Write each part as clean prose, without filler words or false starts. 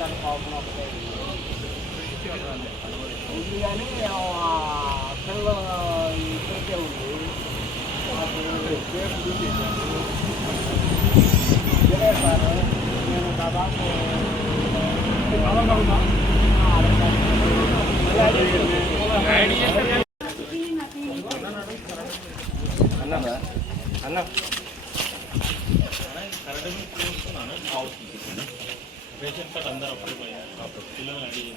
దాని ప్రాబ్లం ఒకటే ఉంది కానీ పిల్లలు ఇక్కడికే ఉంది ఇదే సార్ నేను దాదాపు అన్న రేషన్ కార్డ్ అందరూ అప్పుడు పిల్లలు అడిగి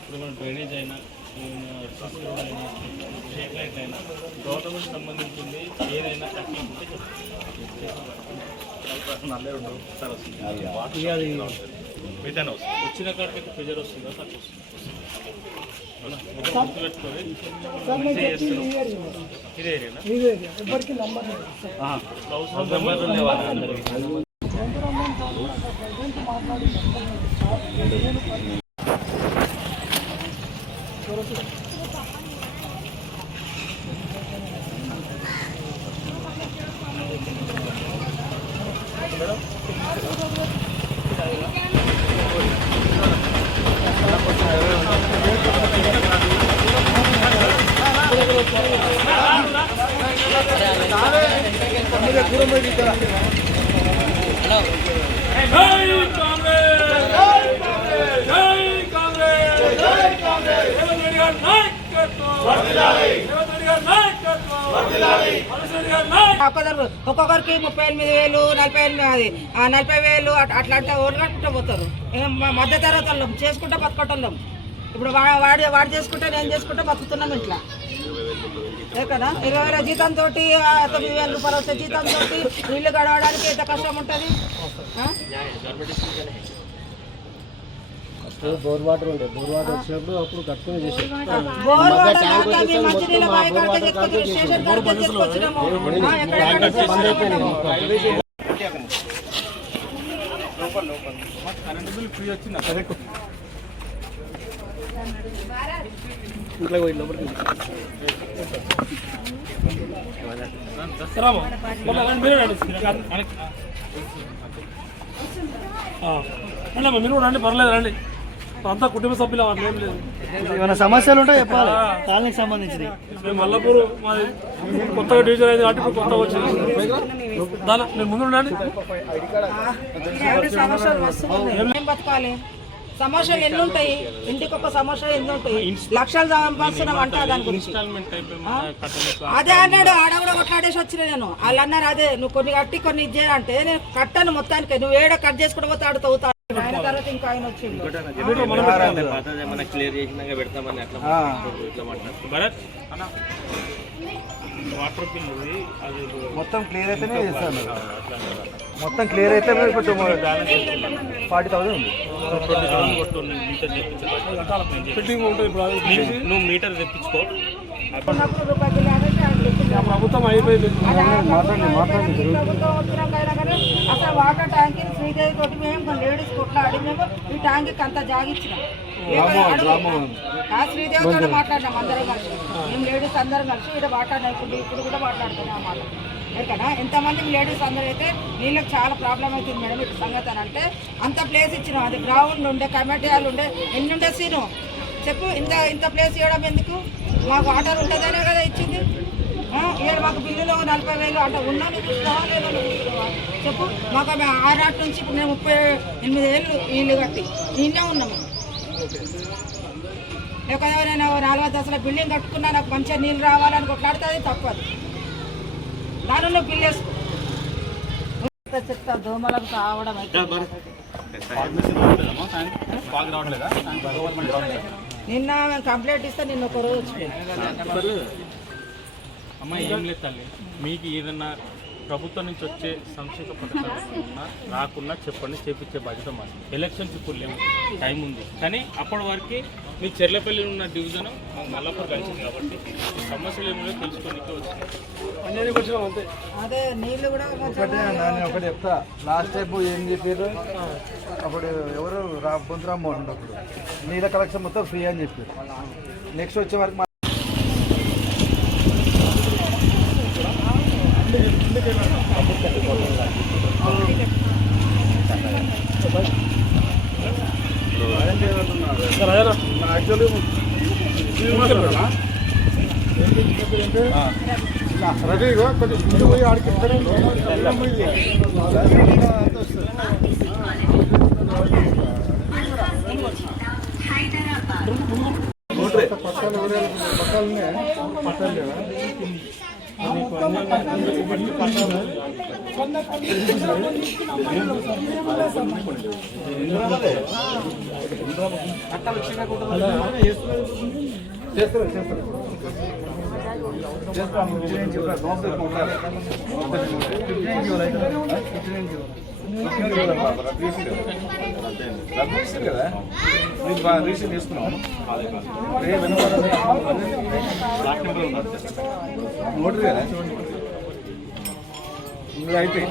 ఇప్పుడు మనం డ్రైనేజ్ అయినా అయినా స్ట్రీట్ లైట్ అయినా గవర్నమెంట్ సంబంధించింది ఏదైనా తగ్గించుకుంటే విధానం వస్తుంది వచ్చిన కాడికి ప్రెజర్ వస్తుందో తక్కువ వస్తుంది ఇదే ఏరియానా ఒక్కొక్కరికి 38,000 40,000 అట్లా అంటే ఓట్లు కట్టుకుంటూ పోతారు. మధ్య తరగతి వాళ్ళం చేసుకుంటే బతకటోళ్ళం. ఇప్పుడు వాడు చేసుకుంటే నేను చేసుకుంటే బతుకుతున్నాం ఇంట్లో కదా. 20,000 జీతంతో 9,000 రూపాయలు వచ్చే జీతంతో ఇల్లు గడవడానికి ఎంత కష్టం ఉంటుంది. బోర్ వాటర్ ఉంటుంది. బోర్ వాటర్ వచ్చినప్పుడు అప్పుడు కట్టుకుని ఫ్రీ వచ్చింది ఇంట్లో పోయి లోపలికి మీరు రండి, పర్లేదు రండి. అంతా కుటుంబ సభ్యులు అట్లా ఏం లేదు. ఏమైనా సమస్యలు ఉంటాయి చెప్పాలి కాలనీకి సంబంధించి. మేము మల్లపూర్ మాది కొత్తగా డివిజన్ అయింది కాబట్టి ఇప్పుడు కొత్తగా వచ్చింది. దాని మీరు ముందు ఉండండి. సమస్యలు ఎన్ని ఉంటాయి, ఇంటికి ఒక సమస్య ఎన్ని ఉంటాయి, లక్షలు సంపాదిస్తున్నాం అంటే దాని గురించి అదే అన్నాడు. ఆడ కూడా కొట్లాడేసి వచ్చిన నేను. వాళ్ళు అన్నారు అదే నువ్వు కొన్ని కట్టి కొన్ని ఇచ్చే అంటే నేను కట్టాను మొత్తానికి. నువ్వు ఏడ కట్ చేసుకుంటూ పోతే ఆడు తవ్వుతాడు. ఆయన తర్వాత ఇంకా ఆయన వచ్చింది. వాటర్ బిల్ అది మొత్తం క్లియర్ అయితేనే చేస్తాను. మొత్తం క్లియర్ అయితే కొంచెం 40,000 ఉంది. నువ్వు మీటర్ తెప్పించుకో. ప్రభుత్వం అయిపోయింది. అసలు వాటర్ ట్యాంకీ శ్రీదేవి తోటి మేము లేడీస్ కొట్లాడి మేము ఈ ట్యాంకీకి అంతా జాగిచ్చినాం. శ్రీదేవి తోటి మాట్లాడినాం అందరం కలిసి. మేము లేడీస్ అందరం కలిసి ఇక్కడ మాట్లాడినాం. ఇప్పుడు కూడా మాట్లాడుతున్నాం అన్నమాట. ఎక్కడ ఎంతమంది లేడీస్ అందరూ అయితే నీళ్ళకి చాలా ప్రాబ్లం అవుతుంది మేడం ఇటు సంగతి అని అంటే అంత ప్లేస్ ఇచ్చినాం. అది గ్రౌండ్ ఉండే కమిటీలు ఉండే ఎన్ని ఉండే సీను చెప్పు. ఇంత ప్లేస్ ఇవ్వడం ఎందుకు? మాకు వాటర్ ఉంటుందనే కదా ఇచ్చింది. ఇక్కడ మాకు బిల్లులో 40,000 అంటే ఉన్నాను చూస్తున్నావా లేదా చూస్తున్నావా చెప్పు. మాకు 6 నుంచి ఇప్పుడు నేను 38 ఏళ్ళు ఇల్లు కట్టి నిన్నే ఉన్నాము. లేకపోతే నేను 4వ దశలో బిల్డింగ్ కట్టుకున్నా నాకు మంచిగా నీళ్ళు రావాలని కొట్లాడుతుంది తప్పదు. దానిలో బిల్లు వేసుకో చెప్తా. దోమలకు కావడం అయితే నిన్న కంప్లైంట్ ఇస్తే నిన్న ఒక రోజు అమ్మ ఏం లేదు తల్లి. మీకు ఏదన్నా ప్రభుత్వం నుంచి వచ్చే సంక్షేమ పథకాలు రాకున్నా చెప్పండి, చేపించే బాధ్యత మాది. ఎలక్షన్స్ ఇప్పుడు లేవు, టైం ఉంది. కానీ అప్పటి వరకు మీ చెర్లపల్లి ఉన్న డివిజన్ మాకు మల్లాపూర్ కలిసింది కాబట్టి సమస్యలు ఏమో తెలుసుకోనికి వచ్చింది. అదే నీళ్ళు కూడా ఒకటి చెప్తా. లాస్ట్ టైం ఏం చెప్పారు అప్పుడు ఎవరు పొంతురామ్మ ఉన్నప్పుడు నీళ్ళ కలెక్షన్ మొత్తం ఫ్రీ అని చెప్పారు. నెక్స్ట్ వచ్చే వరకు రవి కొంచెం ముందు పోయి ఆడికి కదా మీకు బాగా రీసెంట్ చేస్తున్నాం మోటర్ కదా ఇంకా అయిపోయి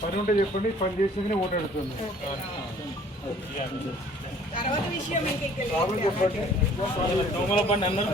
పని ఉంటే చెప్పండి పని చేసి ఓటాడుతుంది తర్వాత విషయం చెప్పండి దోమల బండి అన్నారు